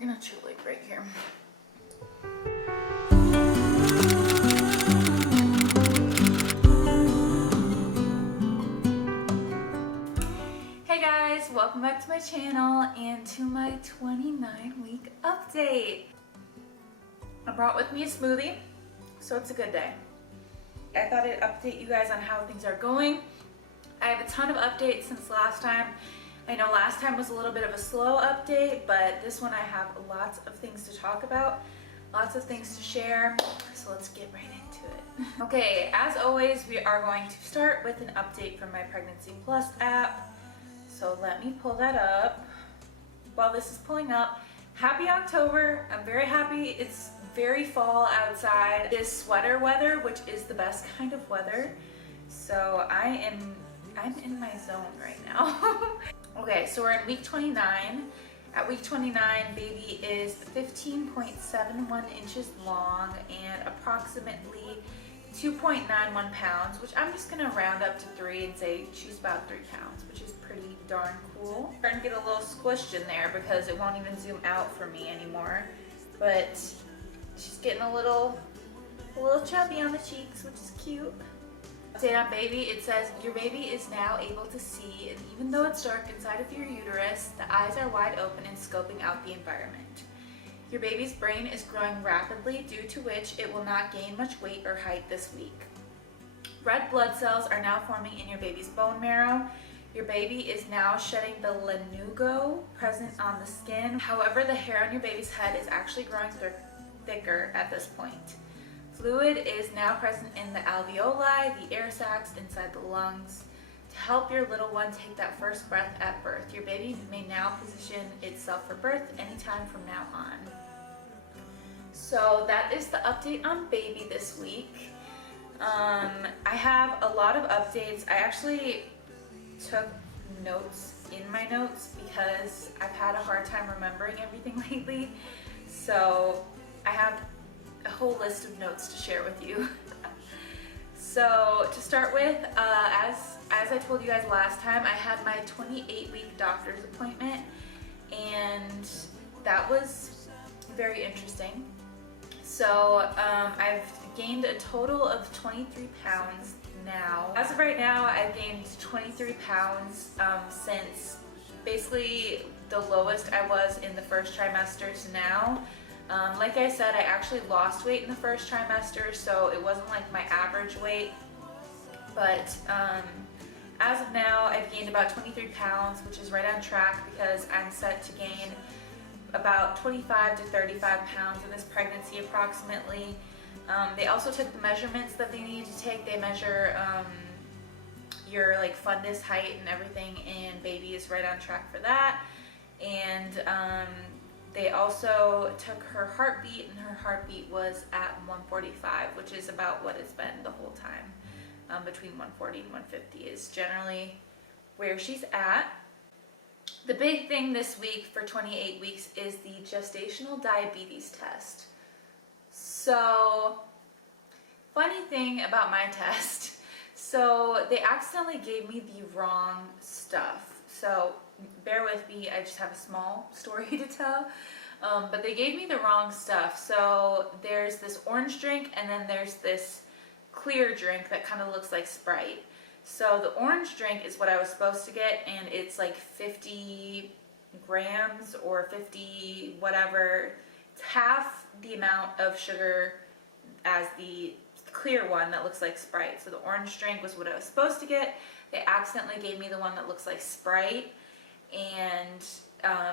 gonna chill like right here. Hey guys, welcome back to my channel and to my 29-week update. I brought with me a smoothie, so it's a good day. I thought I'd update you guys on how things are going. I have a ton of updates since last time. I know last time was a little bit of a slow update, but this one I have lots of things to talk about, lots of things to share, so let's get right into it. Okay, as always, we are going to start with an update from my Pregnancy Plus app. So let me pull that up. While this is pulling up, happy October. I'm very happy. It's very fall outside. It is sweater weather, which is the best kind of weather. So I'm in my zone right now. Okay, so we're in week 29. At week 29, baby is 15.71 inches long and approximately 2.91 pounds, which I'm just gonna round up to 3 and say she's about 3 pounds, which is pretty darn cool. I'm starting to get a little squished in there because it won't even zoom out for me anymore, but she's getting a little chubby on the cheeks, which is cute. Update on baby, it says your baby is now able to see, and even though it's dark inside of your uterus, the eyes are wide open and scoping out the environment. Your baby's brain is growing rapidly, due to which it will not gain much weight or height this week. Red blood cells are now forming in your baby's bone marrow. Your baby is now shedding the lanugo present on the skin. However, the hair on your baby's head is actually growing thicker at this point. Fluid is now present in the alveoli, the air sacs inside the lungs, to help your little one take that first breath at birth. Your baby may now position itself for birth anytime from now on. So that is the update on baby this week. I have a lot of updates. I actually took notes in my notes because I've had a hard time remembering everything lately. So I have a whole list of notes to share with you. So to start with, as I told you guys last time, I had my 28-week doctor's appointment, and that was very interesting. So I've gained a total of 23 pounds now. As of right now, I've gained 23 pounds since basically the lowest I was in the first trimester to now. Like I said, I actually lost weight in the first trimester, so it wasn't like my average weight. But as of now, I've gained about 23 pounds, which is right on track because I'm set to gain about 25 to 35 pounds in this pregnancy approximately. They also took the measurements that they needed to take. They measure your like fundus height and everything, and baby is right on track for that. And they also took her heartbeat, and her heartbeat was at 145, which is about what it's been the whole time. Between 140 and 150 is generally where she's at. The big thing this week for 28 weeks is the gestational diabetes test. So, funny thing about my test, so they accidentally gave me the wrong stuff. So bear with me, I just have a small story to tell. But they gave me the wrong stuff. So there's this orange drink, and then there's this clear drink that kind of looks like Sprite. So the orange drink is what I was supposed to get, and it's like 50 grams or 50 whatever. It's half the amount of sugar as the clear one that looks like Sprite. So the orange drink was what I was supposed to get. They accidentally gave me the one that looks like Sprite, and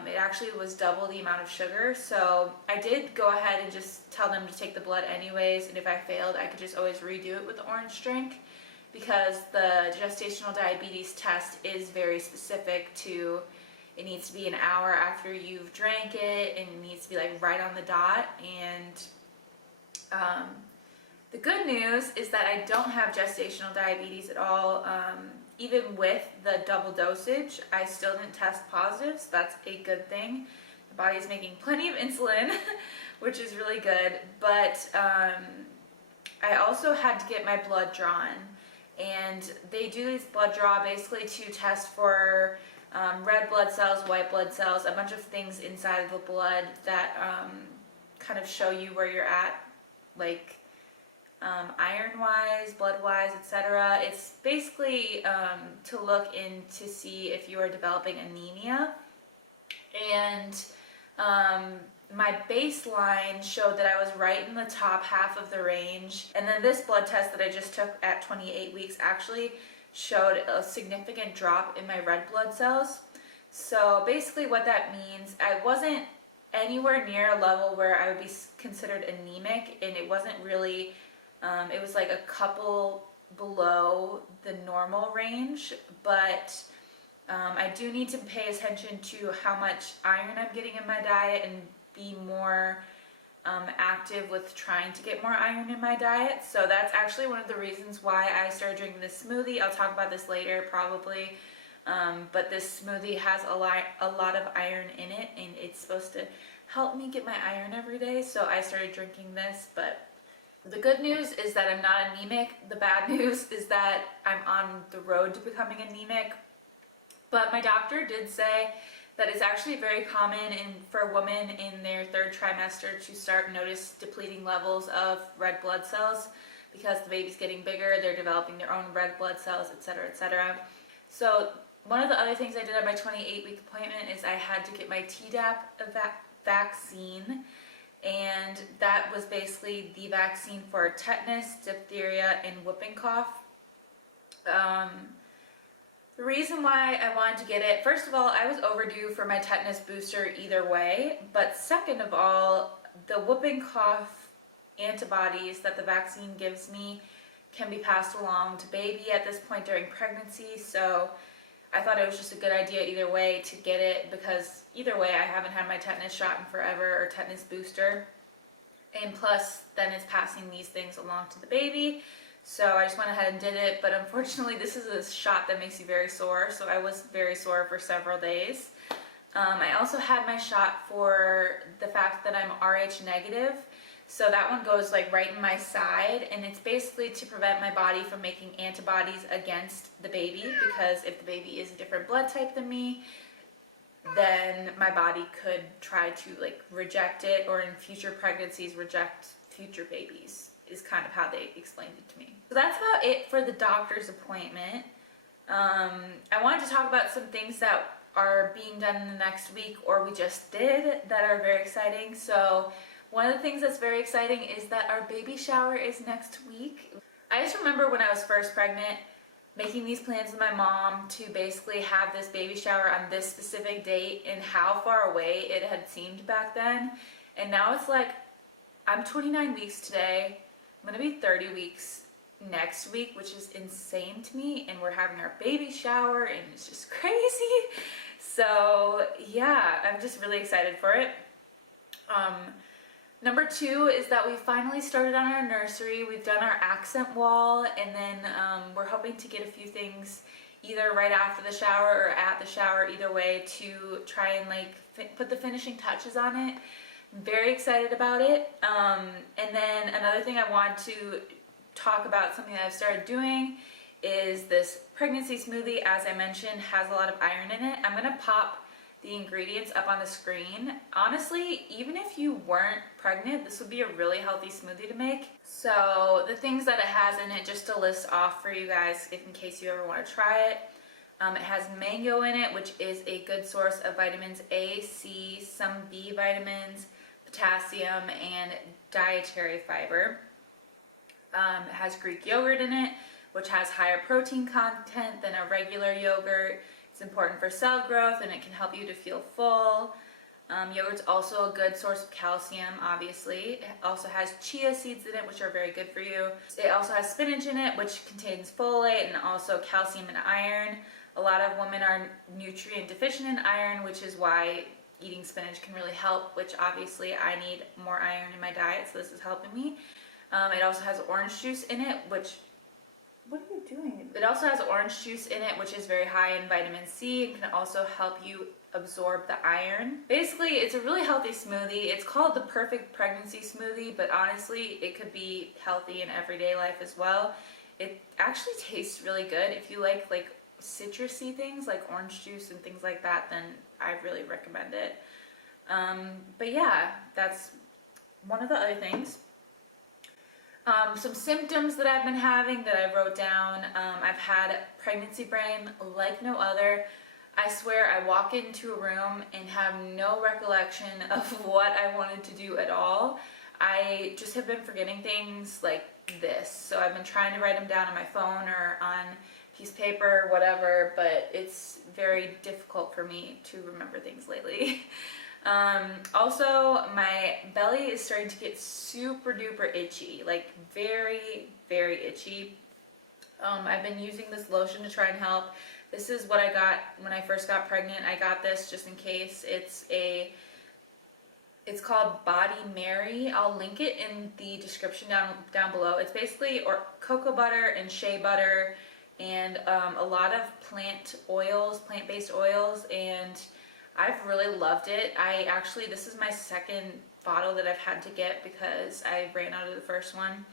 it actually was double the amount of sugar. So I did go ahead and just tell them to take the blood anyways, and if I failed, I could just always redo it with the orange drink, because the gestational diabetes test is very specific to, it needs to be an hour after you've drank it, and it needs to be like right on the dot. And the good news is that I don't have gestational diabetes at all. Even with the double dosage, I still didn't test positive, so that's a good thing. The body's making plenty of insulin, which is really good. But I also had to get my blood drawn, and they do this blood draw basically to test for red blood cells, white blood cells, a bunch of things inside of the blood that kind of show you where you're at, like iron-wise, blood-wise, etc. It's basically to look in to see if you are developing anemia. And my baseline showed that I was right in the top half of the range. And then this blood test that I just took at 28 weeks actually showed a significant drop in my red blood cells. So basically what that means, I wasn't anywhere near a level where I would be considered anemic, and it wasn't really, it was like a couple below the normal range, but I do need to pay attention to how much iron I'm getting in my diet and be more active with trying to get more iron in my diet. So that's actually one of the reasons why I started drinking this smoothie. I'll talk about this later probably, but this smoothie has a lot of iron in it, and it's supposed to help me get my iron every day. So I started drinking this. But the good news is that I'm not anemic. The bad news is that I'm on the road to becoming anemic. But my doctor did say that it's actually very common for women in their third trimester to start notice depleting levels of red blood cells because the baby's getting bigger, they're developing their own red blood cells, etc., etc. So one of the other things I did at my 28-week appointment is I had to get my Tdap vaccine, and that was basically the vaccine for tetanus, diphtheria, and whooping cough. The reason why I wanted to get it, first of all, I was overdue for my tetanus booster either way, but second of all, the whooping cough antibodies that the vaccine gives me can be passed along to baby at this point during pregnancy, so I thought it was just a good idea either way to get it, because either way I haven't had my tetanus shot in forever, or tetanus booster, and plus then it's passing these things along to the baby. So I just went ahead and did it, but unfortunately this is a shot that makes you very sore, so I was very sore for several days. I also had my shot for the fact that I'm Rh negative, so that one goes like right in my side, and it's basically to prevent my body from making antibodies against the baby, because if the baby is a different blood type than me, then my body could try to like reject it, or in future pregnancies reject future babies, is kind of how they explained it to me. So that's about it for the doctor's appointment. I wanted to talk about some things that are being done in the next week, or we just did, that are very exciting. So one of the things that's very exciting is that our baby shower is next week. I just remember when I was first pregnant, making these plans with my mom to basically have this baby shower on this specific date, and how far away it had seemed back then. And now it's like, I'm 29 weeks today. I'm gonna be 30 weeks next week, which is insane to me, and we're having our baby shower, and it's just crazy. So yeah, I'm just really excited for it. Number two is that we finally started on our nursery. We've done our accent wall, and then we're hoping to get a few things either right after the shower or at the shower, either way, to try and like put the finishing touches on it. I'm very excited about it. And then another thing I want to talk about, something that I've started doing, is this pregnancy smoothie. As I mentioned, has a lot of iron in it. I'm gonna pop the ingredients up on the screen. Honestly, even if you weren't pregnant, this would be a really healthy smoothie to make. So the things that it has in it, just to list off for you guys, if in case you ever want to try it. It has mango in it, which is a good source of vitamins A, C, some B vitamins, potassium, and dietary fiber. It has Greek yogurt in it, which has higher protein content than a regular yogurt. It's important for cell growth, and it can help you to feel full. Yogurt's also a good source of calcium, obviously. It also has chia seeds in it, which are very good for you. It also has spinach in it, which contains folate and also calcium and iron. A lot of women are nutrient deficient in iron, which is why eating spinach can really help, which obviously I need more iron in my diet, so this is helping me. It also has orange juice in it, which... What are you doing? It also has orange juice in it, which is very high in vitamin C and can also help you absorb the iron. Basically, it's a really healthy smoothie. It's called the perfect pregnancy smoothie, but honestly, it could be healthy in everyday life as well. It actually tastes really good. If you like citrusy things like orange juice and things like that, then I really recommend it. But yeah, that's one of the other things. Some symptoms that I've been having that I wrote down. I've had pregnancy brain like no other. I swear I walk into a room and have no recollection of what I wanted to do at all. I just have been forgetting things like this. So I've been trying to write them down on my phone or on a piece of paper or whatever, but it's very difficult for me to remember things lately. Also, my belly is starting to get super duper itchy, like very, very itchy. I've been using this lotion to try and help. This is what I got when I first got pregnant. I got this just in case. It's called Body Mary. I'll link it in the description down below. It's basically cocoa butter and shea butter and a lot of plant-based oils, and I've really loved it. This is my second bottle that I've had to get because I ran out of the first one.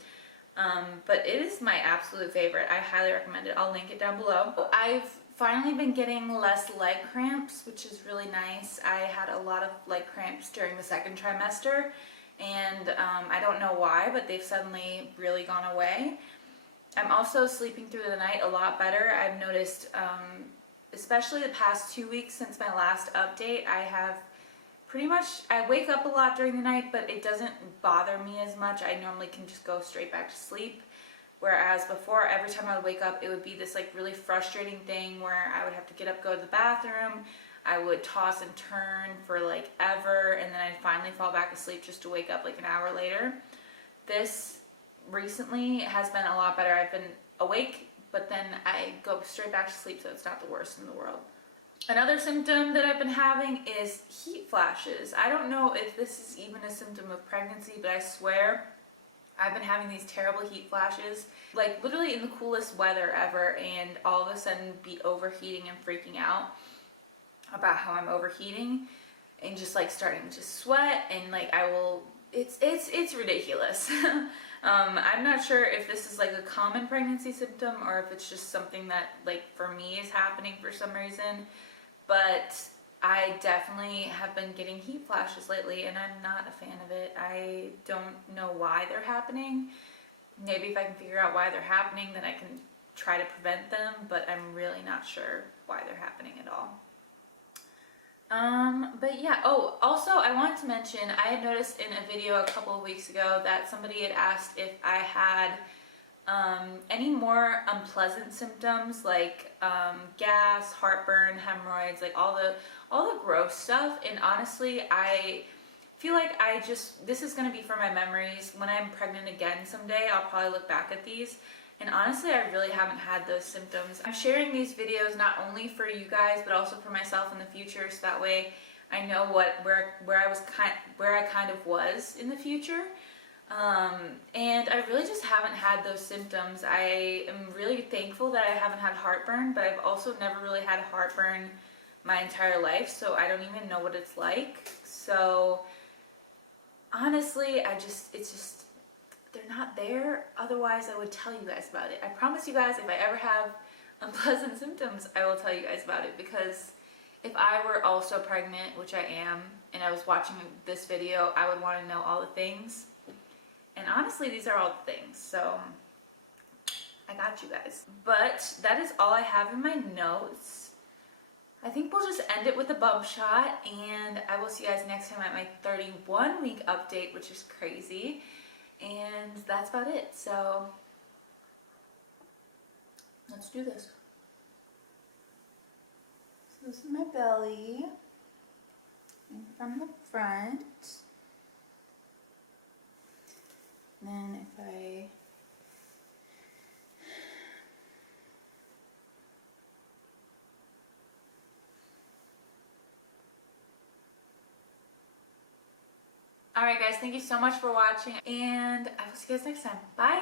But it is my absolute favorite. I highly recommend it. I'll link it down below. I've finally been getting less leg cramps, which is really nice. I had a lot of leg cramps during the second trimester, and I don't know why, but they've suddenly really gone away. I'm also sleeping through the night a lot better. I've noticed, especially the past 2 weeks since my last update, I wake up a lot during the night, but it doesn't bother me as much. I normally can just go straight back to sleep. Whereas before, every time I would wake up, it would be this like really frustrating thing where I would have to get up, go to the bathroom. I would toss and turn for like ever, and then I'd finally fall back asleep just to wake up like an hour later. This recently has been a lot better. I've been awake, but then I go straight back to sleep, so it's not the worst in the world. Another symptom that I've been having is heat flashes. I don't know if this is even a symptom of pregnancy, but I swear I've been having these terrible heat flashes, like literally in the coolest weather ever, and all of a sudden be overheating and freaking out about how I'm overheating and just like starting to sweat, and like it's ridiculous. I'm not sure if this is like a common pregnancy symptom or if it's just something that like for me is happening for some reason, but I definitely have been getting heat flashes lately and I'm not a fan of it. I don't know why they're happening. Maybe if I can figure out why they're happening, then I can try to prevent them, but I'm really not sure why they're happening at all. But yeah, oh, also I wanted to mention, I had noticed in a video a couple of weeks ago that somebody had asked if I had any more unpleasant symptoms like gas, heartburn, hemorrhoids, like all the gross stuff. And honestly, I feel like this is going to be for my memories. When I'm pregnant again someday, I'll probably look back at these. And honestly, I really haven't had those symptoms. I'm sharing these videos not only for you guys, but also for myself in the future, so that way I know where I kind of was in the future. And I really just haven't had those symptoms. I am really thankful that I haven't had heartburn, but I've also never really had heartburn my entire life, so I don't even know what it's like. So honestly, it's just they're not there. Otherwise, I would tell you guys about it. I promise you guys, if I ever have unpleasant symptoms, I will tell you guys about it, because if I were also pregnant, which I am, and I was watching this video, I would want to know all the things. And honestly, these are all the things, so I got you guys. But that is all I have in my notes. I think we'll just end it with a bump shot, and I will see you guys next time at my 31-week update, which is crazy. And that's about it, so let's do this. So this is my belly, and from the front. And then if I Alright guys, thank you so much for watching, and I will see you guys next time. Bye!